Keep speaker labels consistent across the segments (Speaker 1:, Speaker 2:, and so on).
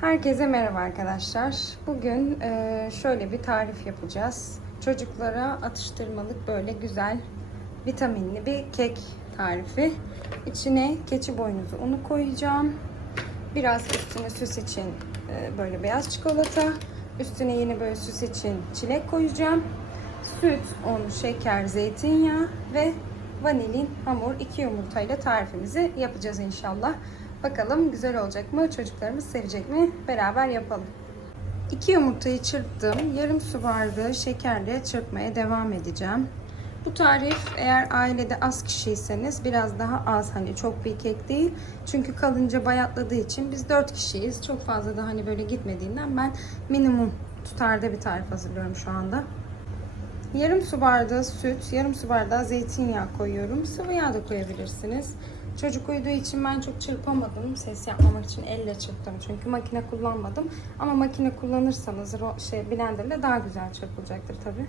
Speaker 1: Herkese merhaba arkadaşlar. Bugün e, şöyle bir tarif yapacağız. Çocuklara atıştırmalık böyle güzel vitaminli bir kek tarifi. İçine keçi boynuzu unu koyacağım. Biraz üstüne süs için e, böyle beyaz çikolata. Üstüne yine böyle süs için çilek koyacağım. Süt, un, şeker, zeytinyağı ve vanilin hamur iki yumurtayla tarifimizi yapacağız inşallah. Bakalım güzel olacak mı? Çocuklarımız sevecek mi? Beraber yapalım. İki yumurtayı çırptım. Yarım su bardağı şekerle çırpmaya devam edeceğim. Bu tarif eğer ailede az kişiyseniz biraz daha az hani çok bir kek değil. Çünkü kalınca bayatladığı için biz 4 kişiyiz. Çok fazla da hani böyle gitmediğinden ben minimum tutarda bir tarif hazırlıyorum şu anda. Yarım su bardağı süt, yarım su bardağı zeytinyağı koyuyorum. Sıvı yağ da koyabilirsiniz. Çocuk uyuduğu için ben çok çırpamadım. Ses yapmamak için elle çırptım. Çünkü makine kullanmadım. Ama makine kullanırsanız şey blenderle daha güzel çırpılacaktır tabi.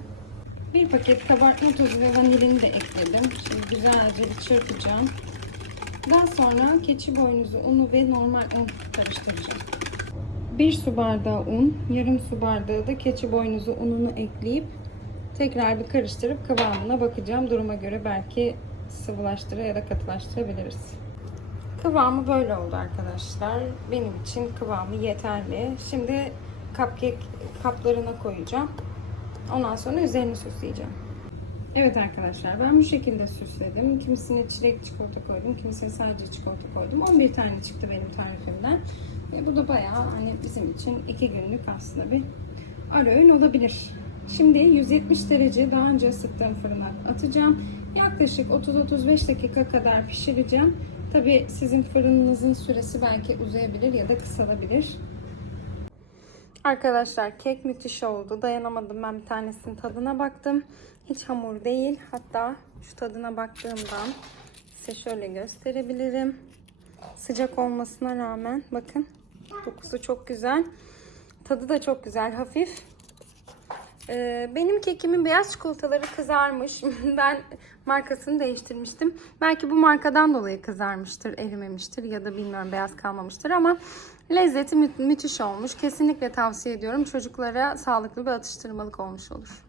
Speaker 1: Bir paket kabartma tozu ve vanilini de ekledim. Şimdi güzelce bir çırpacağım. Daha sonra keçi boynuzu unu ve normal un karıştıracağım. 1 su bardağı un, yarım su bardağı da keçi boynuzu ununu ekleyip tekrar bir karıştırıp kıvamına bakacağım. Duruma göre belki sıvılaştırır ya da katılaştırabiliriz. Kıvamı böyle oldu arkadaşlar. Benim için kıvamı yeterli. Şimdi cupcake kaplarına koyacağım. Ondan sonra üzerini süsleyeceğim. Evet arkadaşlar ben bu şekilde süsledim. Kimisine çilek çikolata koydum, kimisine sadece çikolata koydum. 11 tane çıktı benim tarifimden. E, bu da bayağı hani bizim için 2 günlük aslında bir ara öğün olabilir. Şimdi 170 derece daha önce ısıttığım fırına atacağım. Yaklaşık 30-35 dakika kadar pişireceğim. Tabi sizin fırınınızın süresi belki uzayabilir ya da kısalabilir. Arkadaşlar kek müthiş oldu. Dayanamadım ben bir tanesinin tadına baktım. Hiç hamur değil. Hatta şu tadına baktığımdan size şöyle gösterebilirim. Sıcak olmasına rağmen bakın dokusu çok güzel. Tadı da çok güzel, hafif. Ee, benim kekimin beyaz çikolataları kızarmış. ben markasını değiştirmiştim. Belki bu markadan dolayı kızarmıştır, erimemiştir ya da bilmiyorum beyaz kalmamıştır ama lezzeti mü- müthiş olmuş. Kesinlikle tavsiye ediyorum. Çocuklara sağlıklı bir atıştırmalık olmuş olur.